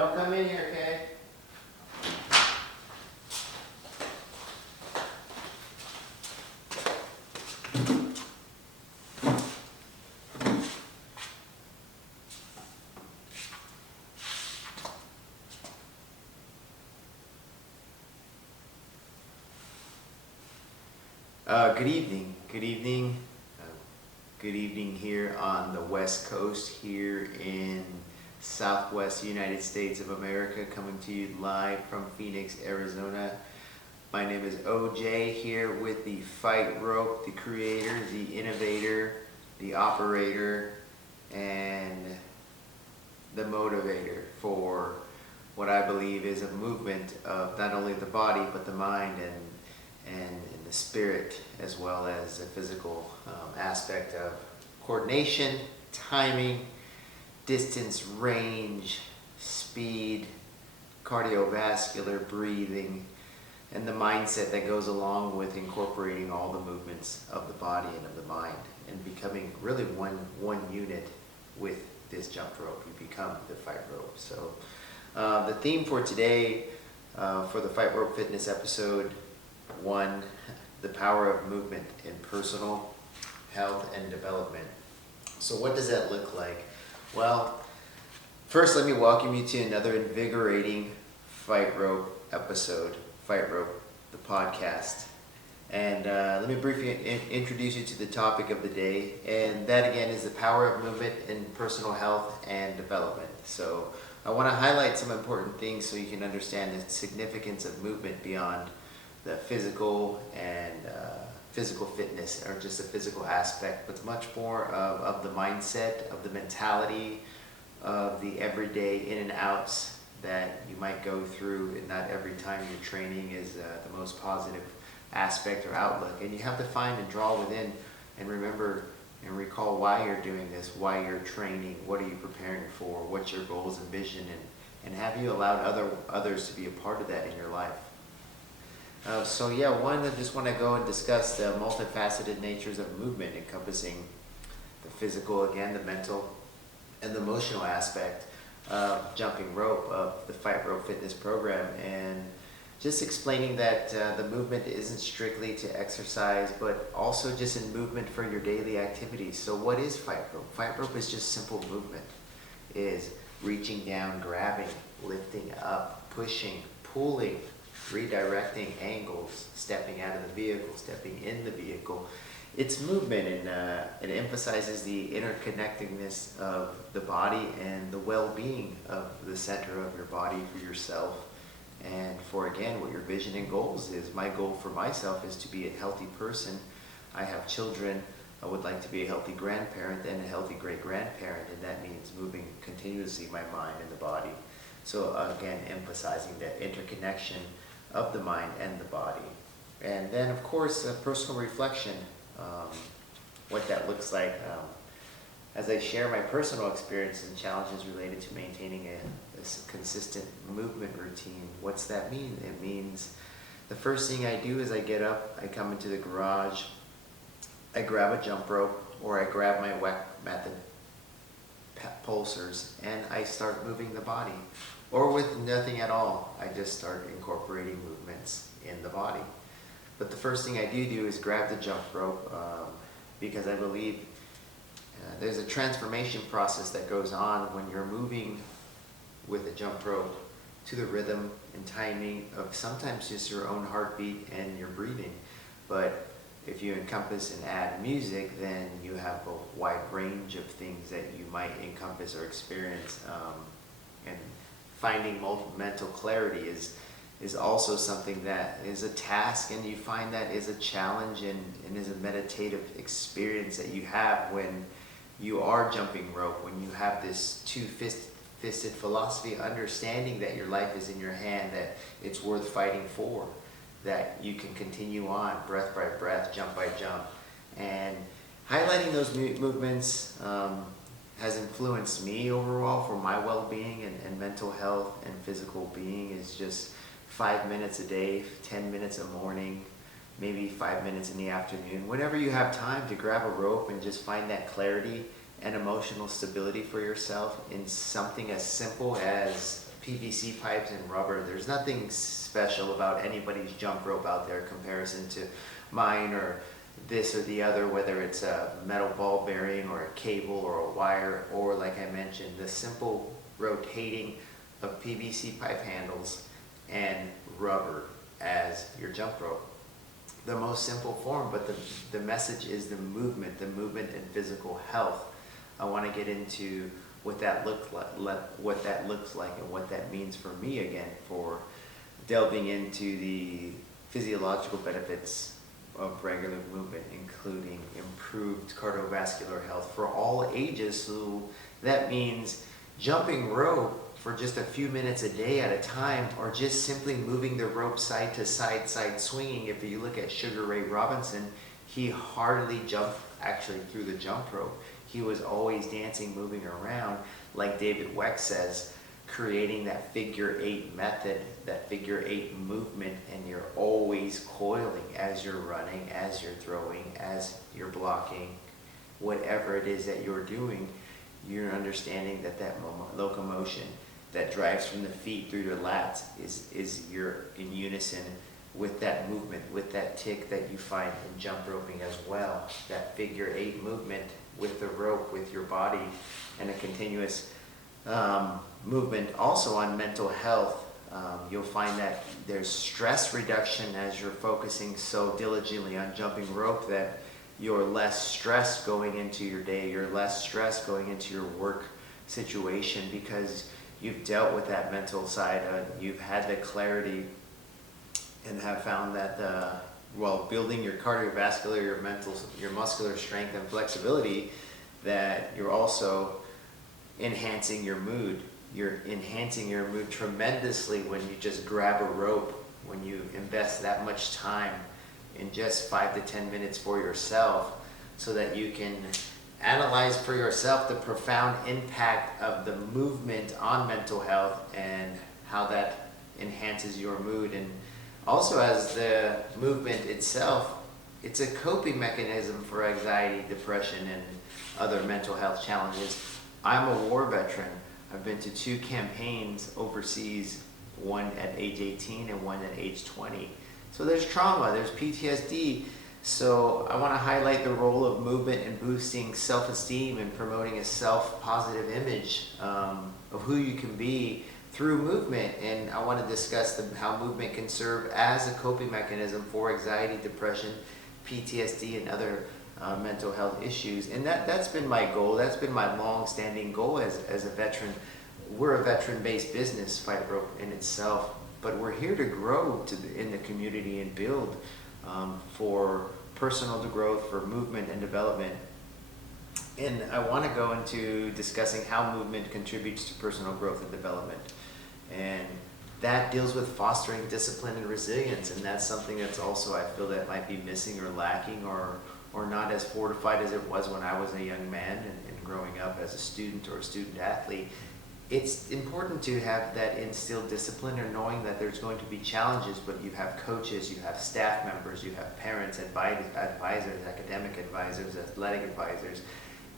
Don't come in here, okay? Good evening. Good evening. Good evening here on the West Coast, here in Southwest United States of America, coming to you live from Phoenix, Arizona. My name is OJ, here with the Fight Rope, the creator, the innovator, the operator, and the motivator for what I believe is a movement of not only the body but the mind and the spirit, as well as the physical aspect of coordination, timing, distance, range, speed, cardiovascular, breathing, and the mindset that goes along with incorporating all the movements of the body and of the mind and becoming really one unit with this jump rope. You become the Fight Rope. So the theme for today, for the Fight Rope Fitness episode 1, the power of movement in personal health and development. So what does that look like? Well, first let me welcome you to another invigorating Fight Rope episode, Fight Rope, the podcast. And let me briefly introduce you to the topic of the day, and that again is the power of movement in personal health and development. So I want to highlight some important things so you can understand the significance of movement beyond the physical and physical fitness, or just the physical aspect, but much more of the mindset, of the mentality, of the everyday in and outs that you might go through, and not every time you're training is the most positive aspect or outlook. And you have to find and draw within and remember and recall why you're doing this, why you're training, what are you preparing for, what's your goals and vision, and have you allowed others to be a part of that in your life. I just want to go and discuss the multifaceted natures of movement, encompassing the physical, again, the mental, and the emotional aspect of jumping rope, of the Fight Rope Fitness program, and just explaining that the movement isn't strictly to exercise, but also just in movement for your daily activities. So what is Fight Rope? Fight Rope is just simple movement. It is reaching down, grabbing, lifting up, pushing, pulling, redirecting angles, stepping out of the vehicle, stepping in the vehicle. It's movement, and it emphasizes the interconnectedness of the body and the well-being of the center of your body for yourself. And for, again, what your vision and goals is. My goal for myself is to be a healthy person. I have children. I would like to be a healthy grandparent and a healthy great-grandparent, and that means moving continuously my mind and the body. So again, emphasizing that interconnection of the mind and the body. And then, of course, personal reflection, what that looks like as I share my personal experiences and challenges related to maintaining a consistent movement routine. What's that mean? It means the first thing I do is I get up, I come into the garage, I grab a jump rope, or I grab my WEC method pulsers, and I start moving the body. Or with nothing at all, I just start incorporating movements in the body. But the first thing I do is grab the jump rope, because I believe there's a transformation process that goes on when you're moving with a jump rope to the rhythm and timing of sometimes just your own heartbeat and your breathing. But if you encompass and add music, then you have a wide range of things that you might encompass or experience. And finding mental clarity is also something that is a task, and you find that is a challenge and is a meditative experience that you have when you are jumping rope, when you have this two-fisted philosophy, understanding that your life is in your hand, that it's worth fighting for, that you can continue on breath by breath, jump by jump. And highlighting those movements has influenced me overall for my well-being and mental health and physical being. Is just 5 minutes a day, 10 minutes a morning, maybe 5 minutes in the afternoon. Whenever you have time to grab a rope and just find that clarity and emotional stability for yourself in something as simple as a PVC pipes and rubber. There's nothing special about anybody's jump rope out there in comparison to mine or this or the other, whether it's a metal ball bearing or a cable or a wire, or like I mentioned, the simple rotating of PVC pipe handles and rubber as your jump rope. The most simple form, but the message is the movement and physical health. I want to get into what that looks like and what that means for me again, for delving into the physiological benefits of regular movement, including improved cardiovascular health for all ages. So that means jumping rope for just a few minutes a day at a time, or just simply moving the rope side to side, swinging. If you look at Sugar Ray Robinson, he hardly jumped actually through the jump rope. He was always dancing, moving around, like David Weck says, creating that figure 8 method, that figure 8 movement, and you're always coiling as you're running, as you're throwing, as you're blocking, whatever it is that you're doing. You're understanding that locomotion that drives from the feet through the lats is you're in unison with that movement, with that tick that you find in jump roping as well. That figure 8 movement with the rope, with your body, and a continuous movement. Also on mental health, you'll find that there's stress reduction as you're focusing so diligently on jumping rope, that you're less stressed going into your day, you're less stressed going into your work situation, because you've dealt with that mental side, you've had the clarity, and have found that while building your cardiovascular, your muscular strength and flexibility, that you're also enhancing your mood. You're enhancing your mood tremendously when you just grab a rope, when you invest that much time in just 5 to 10 minutes for yourself, so that you can analyze for yourself the profound impact of the movement on mental health and how that enhances your mood. And also, as the movement itself, it's a coping mechanism for anxiety, depression, and other mental health challenges. I'm a war veteran. I've been to 2 campaigns overseas, one at age 18 and one at age 20. So there's trauma, there's PTSD. So I want to highlight the role of movement in boosting self-esteem and promoting a self-positive image of who you can be through movement. And I want to discuss how movement can serve as a coping mechanism for anxiety, depression, PTSD, and other mental health issues. And that's been my goal. That's been my long-standing goal as a veteran. We're a veteran-based business, Fight Rope in itself, but we're here to grow in the community and build for personal growth, for movement and development. And I want to go into discussing how movement contributes to personal growth and development. And that deals with fostering discipline and resilience. And that's something that's also, I feel, that might be missing or lacking, or not as fortified as it was when I was a young man and growing up as a student or a student athlete. It's important to have that instilled discipline, or knowing that there's going to be challenges, but you have coaches, you have staff members, you have parents, advisors, academic advisors, athletic advisors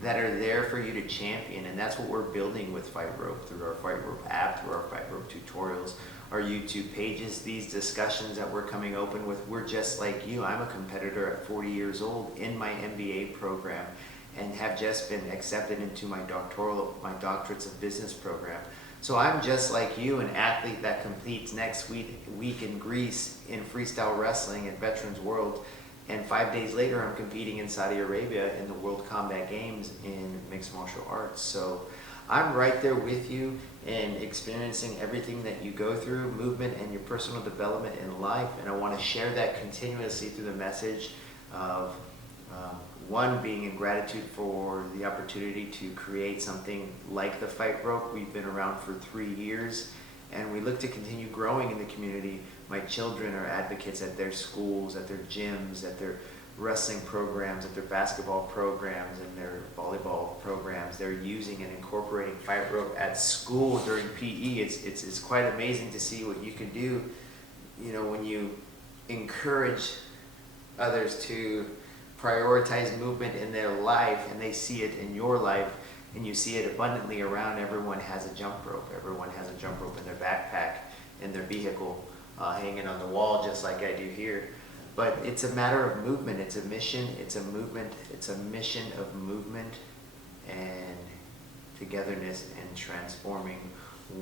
that are there for you to champion. And that's what we're building with Fight Rope, through our Fight Rope app, through our Fight Rope tutorials, our YouTube pages, these discussions that we're coming open with. We're just like you. I'm a competitor at 40 years old in my MBA program, and have just been accepted into my doctorates of business program. So I'm just like you, an athlete that competes next week in Greece in freestyle wrestling at Veterans World, and 5 days later I'm competing in Saudi Arabia in the World Combat Games in mixed martial arts. So I'm right there with you in experiencing everything that you go through, movement and your personal development in life, and I want to share that continuously through the message of one, being in gratitude for the opportunity to create something like the Fight Rope. We've been around for 3 years, and we look to continue growing in the community. My children are advocates at their schools, at their gyms, at their wrestling programs, at their basketball programs, and their volleyball programs. They're using and incorporating Fight Rope at school during PE. It's quite amazing to see what you can do, you know, when you encourage others to prioritize movement in their life, and they see it in your life and you see it abundantly around. Everyone has a jump rope. Everyone has a jump rope in their backpack, in their vehicle, hanging on the wall, just like I do here. But it's a matter of movement. It's a mission. It's a movement. It's a mission of movement and togetherness and transforming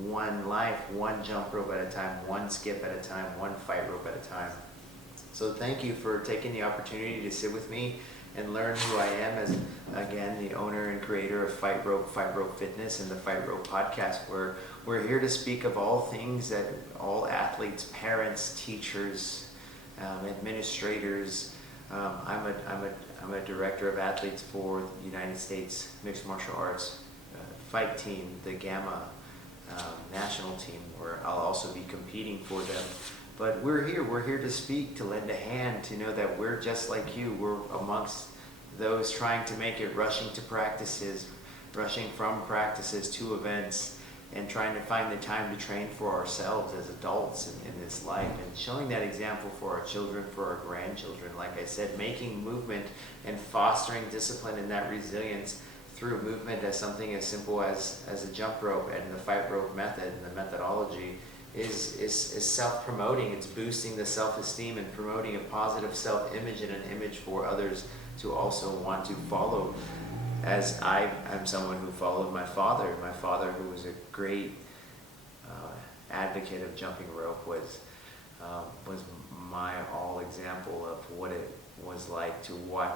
one life, one jump rope at a time, one skip at a time, one fight rope at a time. So thank you for taking the opportunity to sit with me and learn who I am as, again, the owner and creator of Fight Rope Fitness, and the Fight Rope podcast, where we're here to speak of all things that all athletes, parents, teachers, administrators. I'm a director of athletes for the United States Mixed Martial Arts fight team, the Gamma national team, where I'll also be competing for them. But we're here to speak, to lend a hand, to know that we're just like you. We're amongst those trying to make it, rushing to practices, rushing from practices to events, and trying to find the time to train for ourselves as adults in this life, and showing that example for our children, for our grandchildren. Like I said, making movement and fostering discipline and that resilience through movement as something as simple as a jump rope and the fight rope method and the methodology is self-promoting. It's boosting the self-esteem and promoting a positive self-image and an image for others to also want to follow. As I'm someone who followed my father, who was a great advocate of jumping rope, was my all example of what it was like to watch